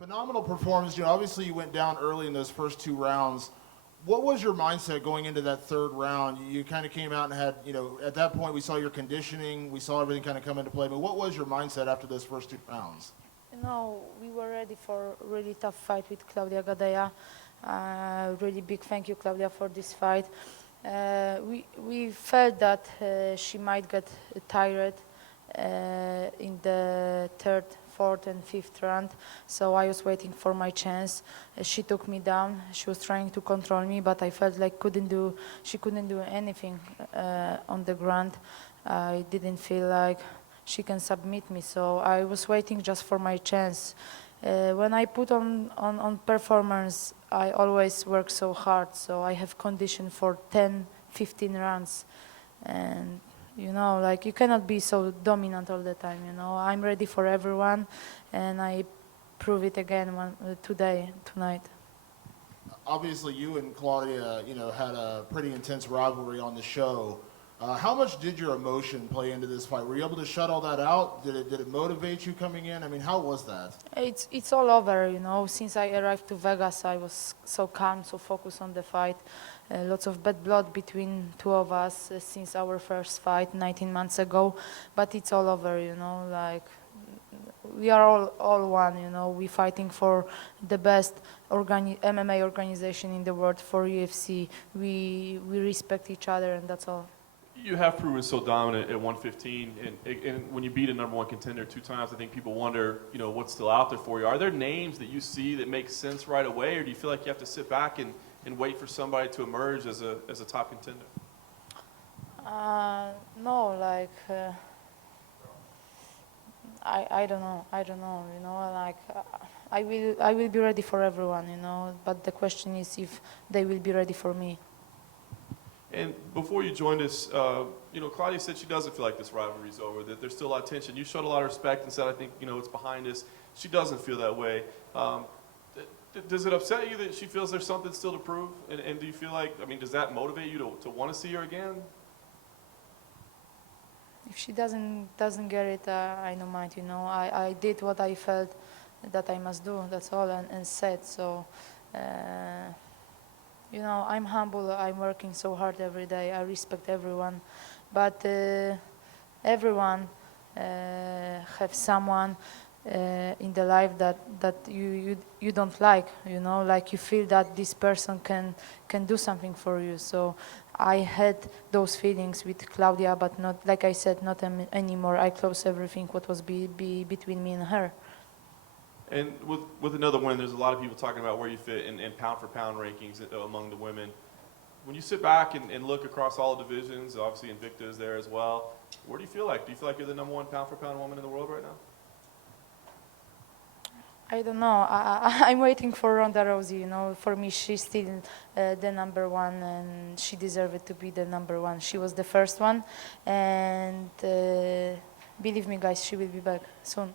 Phenomenal performance. Obviously you went down early in those first two rounds. What was your mindset going into that third round? You kind of came out and had, at that point we saw your conditioning, we saw everything kind of come into play, but what was your mindset after those first two rounds? We were ready for a really tough fight with Claudia Gadelha. Really big thank you, Claudia, for this fight. We felt that she might get tired in the third, fourth, and fifth round, so I was waiting for my chance. She took me down. She was trying to control me, but I felt like she couldn't do anything on the ground. I didn't feel like she can submit me, so I was waiting just for my chance. When I put on performance, I always work so hard, so I have condition for 10, 15 rounds. And you cannot be so dominant all the time, I'm ready for everyone, and I prove it again tonight. Obviously you and Claudia, had a pretty intense rivalry on the show. How much did your emotion play into this fight? Were you able to shut all that out? Did it motivate you coming in? I mean, how was that? It's all over, Since I arrived to Vegas, I was so calm, so focused on the fight. Lots of bad blood between two of us since our first fight 19 months ago. But it's all over, we are all one, we're fighting for the best MMA organization in the world, for UFC. We respect each other, and that's all. You have proven so dominant at 115, and when you beat a number one contender 2 times, I think people wonder, what's still out there for you. Are there names that you see that make sense right away, or do you feel like you have to sit back and wait for somebody to emerge as a top contender? No, I don't know. I will be ready for everyone, but the question is if they will be ready for me. And before you joined us, Claudia said she doesn't feel like this rivalry is over, that there's still a lot of tension. You showed a lot of respect and said, I think, it's behind us. She doesn't feel that way. Does it upset you that she feels there's something still to prove? And do you feel like, does that motivate you to want to see her again? If she doesn't get it, I don't mind, I did what I felt that I must do, that's all, and said, so... I'm humble, I'm working so hard every day, I respect everyone, but everyone have someone in the life that you don't like, like you feel that this person can do something for you. So I had those feelings with Claudia, but not, like I said, not anymore. I closed everything what was between me and her. And with another win, there's a lot of people talking about where you fit in pound-for-pound rankings among the women. When you sit back and look across all the divisions, obviously Invicta is there as well, where do you feel like? Do you feel like you're the number one pound-for-pound woman in the world right now? I don't know. I'm waiting for Ronda Rousey, For me, she's still the number one, and she deserved to be the number one. She was the first one, and believe me, guys, she will be back soon.